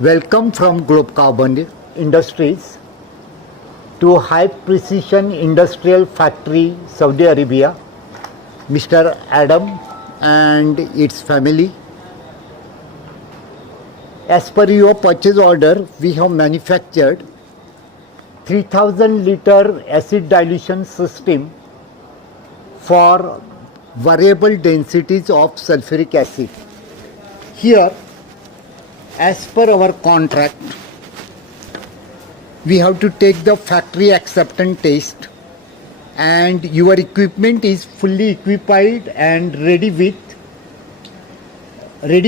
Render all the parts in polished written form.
Welcome from Globe Carbon Industries to High Precision Industrial Factory, Saudi Arabia, Mr. Adam and its family. As per your purchase order, we have manufactured 3000 liter acid dilution system for variable densities of sulfuric acid. Here, as per our contract, we have to take the factory acceptance test, and your equipment is fully equipped and ready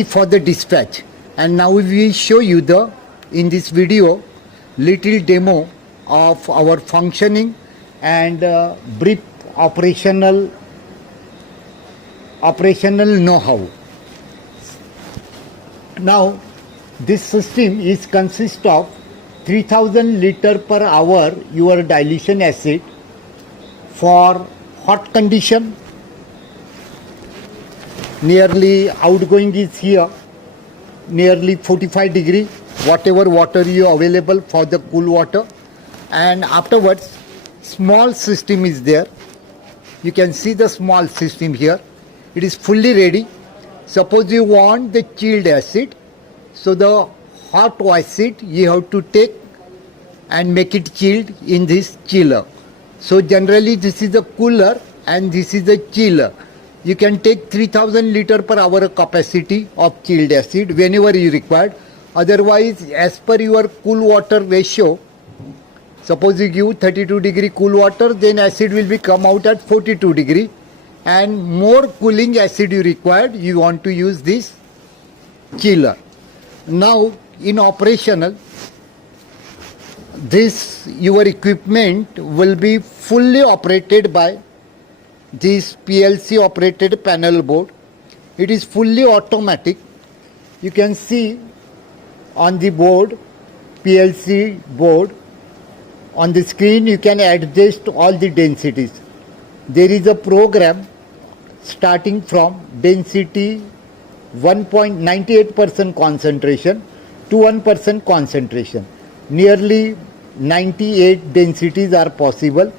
for the dispatch. And now we will show you in this video little demo of our functioning and brief operational know-how. Now this system is consist of 3000 liter per hour your dilution acid for hot condition. Nearly outgoing is here nearly 45 degree, whatever water you available for the cool water. And afterwards small system is there. You can see the small system here. It is fully ready. Suppose you want the chilled acid, so the hot acid you have to take and make it chilled in this chiller. So generally this is the cooler and this is the chiller. You can take 3000 liter per hour capacity of chilled acid whenever you require. Otherwise, as per your cool water ratio, suppose you give 32 degree cool water, then acid will be come out at 42 degree. And more cooling acid you required, you want to use this chiller. Now in operational, this your equipment will be fully operated by this PLC operated panel board. It is fully automatic. You can see on the board, PLC board, on the screen you can adjust all the densities. There is a program starting from density 1.98% concentration to 1% concentration. Nearly 98 densities are possible.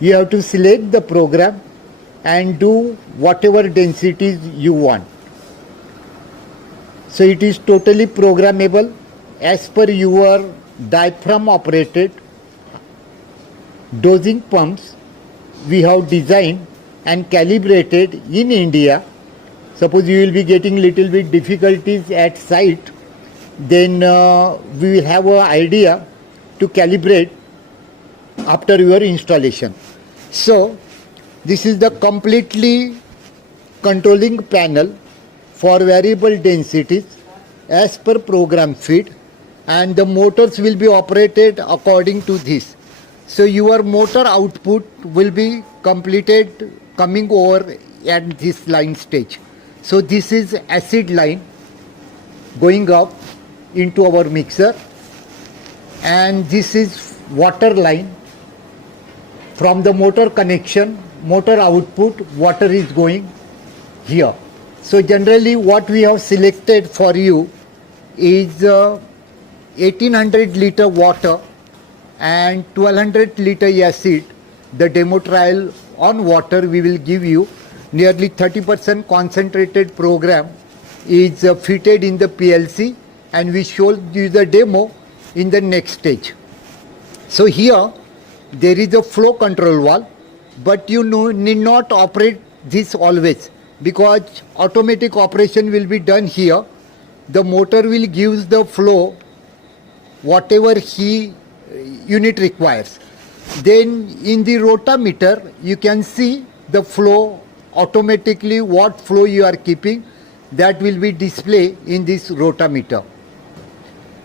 You have to select the program and do whatever densities you want. So it is totally programmable as per your diaphragm operated dosing pumps we have designed and calibrated in India. Suppose you will be getting little bit difficulties at site, then we will have an idea to calibrate after your installation. So this is the completely controlling panel for variable densities as per program feed, and the motors will be operated according to this. So your motor output will be completed coming over at this line stage. So this is acid line going up into our mixer, and this is water line. From the motor connection, motor output, water is going here. So generally what we have selected for you is 1800 liter water and 1200 liter acid. The demo trial on water we will give you. Nearly 30% concentrated program is fitted in the PLC, and we show you the demo in the next stage. So here there is a flow control valve, but you need not operate this always, because automatic operation will be done here. The motor will give the flow whatever unit requires. Then in the rotameter you can see the flow automatically, what flow you are keeping, that will be displayed in this rotameter.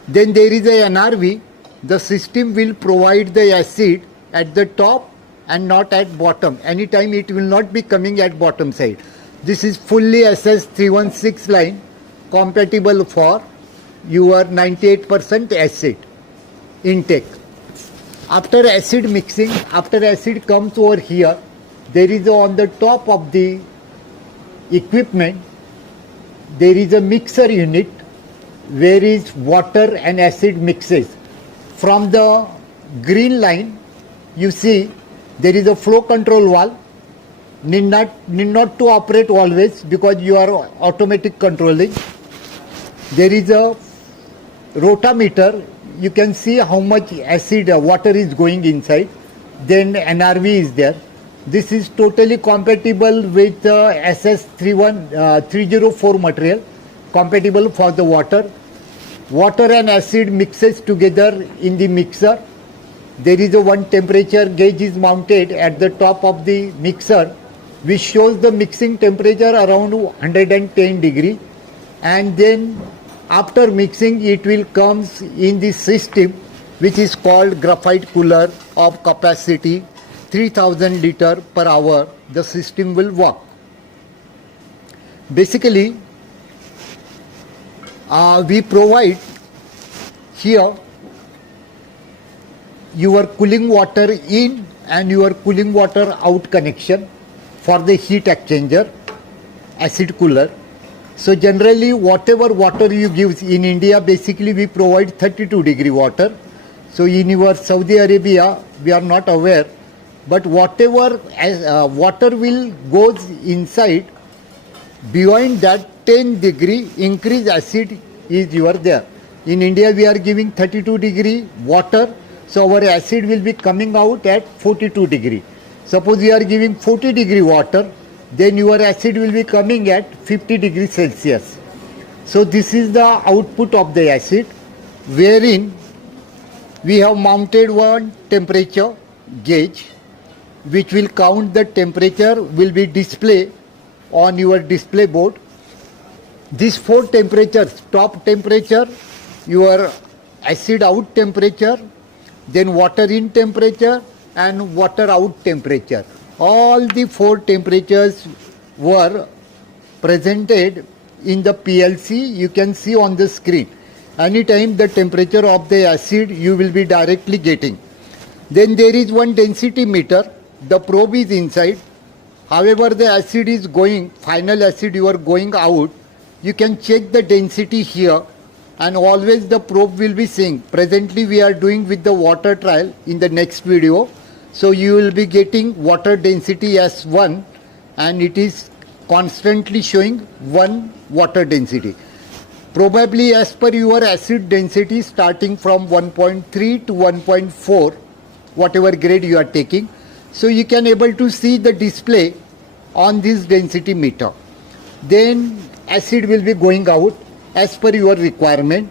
Then there is a NRV. The system will provide the acid at the top and not at bottom. Anytime it will not be coming at bottom side. This is fully SS316 line, compatible for your 98% acid intake. After acid mixing, after acid comes over here, there is on the top of the equipment, there is a mixer unit where is water and acid mixes. From the green line, you see there is a flow control valve. Need not to operate always because you are automatic controlling. There is a rotameter. You can see how much acid water is going inside. Then NRV is there. This is totally compatible with SS304 material, compatible for the water. Water and acid mixes together in the mixer. There is a one temperature gauge is mounted at the top of the mixer, which shows the mixing temperature around 110 degree, and then after mixing it will comes in the system which is called graphite cooler of capacity 3000 liter per hour. The system will work. Basically, we provide here your cooling water in and your cooling water out connection for the heat exchanger, acid cooler. So generally whatever water you give in India, basically we provide 32 degree water. So in your Saudi Arabia we are not aware, but whatever water will goes inside, beyond that 10 degree increase acid is your there. In India we are giving 32 degree water, so our acid will be coming out at 42 degree. Suppose you are giving 40 degree water, then your acid will be coming at 50 degrees Celsius. So this is the output of the acid, wherein we have mounted one temperature gauge which will count the temperature, will be display on your display board. These four temperatures, top temperature, your acid out temperature, then water in temperature and water out temperature. All the four temperatures were presented in the PLC. You can see on the screen. Anytime the temperature of the acid you will be directly getting. Then there is one density meter. The probe is inside. However the acid is going, final acid you are going out, you can check the density here, and always the probe will be saying. Presently we are doing with the water trial in the next video. So you will be getting water density as 1, and it is constantly showing 1 water density. Probably as per your acid density starting from 1.3 to 1.4, whatever grade you are taking. So you can able to see the display on this density meter. Then acid will be going out as per your requirement.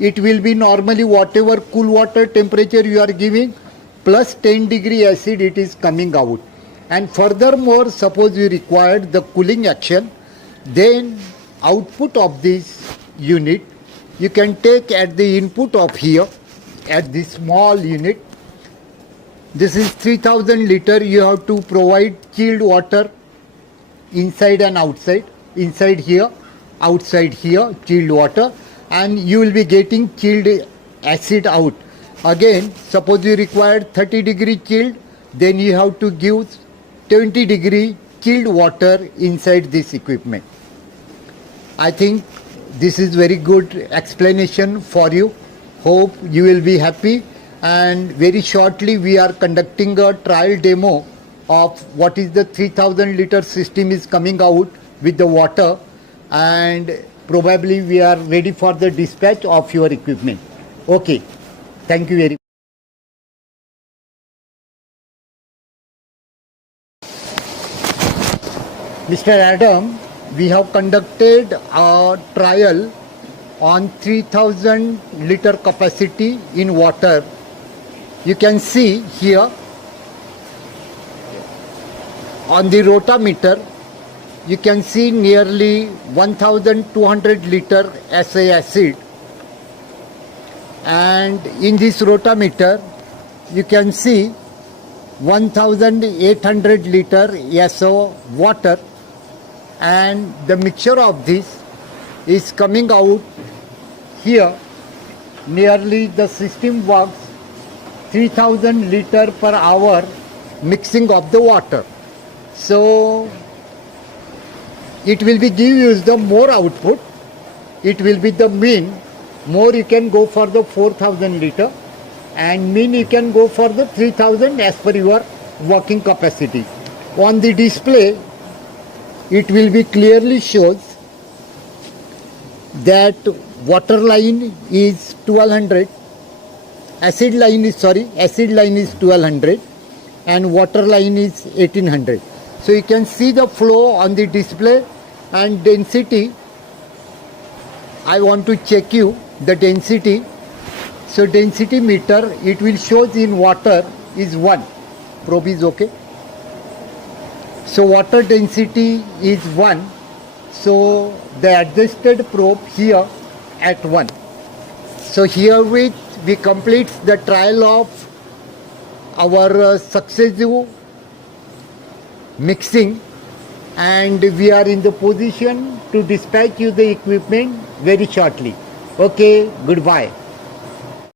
It will be normally whatever cool water temperature you are giving, plus 10 degree acid it is coming out. And furthermore, suppose you required the cooling action, then output of this unit you can take at the input of here at this small unit. This is 3000 liter. You have to provide chilled water inside and outside. Inside here, outside here, chilled water, and you will be getting chilled acid out. Again, suppose you required 30 degree chilled, then you have to give 20 degree chilled water inside this equipment. I think this is very good explanation for you. Hope you will be happy, and very shortly we are conducting a trial demo of what is the 3000 liter system is coming out with the water, and probably we are ready for the dispatch of your equipment. Okay. Thank you very much. Mr. Adam, we have conducted a trial on 3000 liter capacity in water. You can see here on the rotameter, you can see nearly 1200 liter SA acid. And in this rotameter you can see 1800 liter SO water, and the mixture of this is coming out here. Nearly the system works 3000 liter per hour mixing of the water. So it will be give you the more output. It will be the mean More you can go for the 4000 liter, and min you can go for the 3000 as per your working capacity. On the display it will be clearly shows that water line is 1200, acid line is 1200 and water line is 1800. So you can see the flow on the display, and density, I want to check you the density. So density meter, it will shows in water is 1. Probe is okay. So water density is 1. So the adjusted probe here at 1. So herewith we complete the trial of our successive mixing, and we are in the position to dispatch you the equipment very shortly. Okay, goodbye.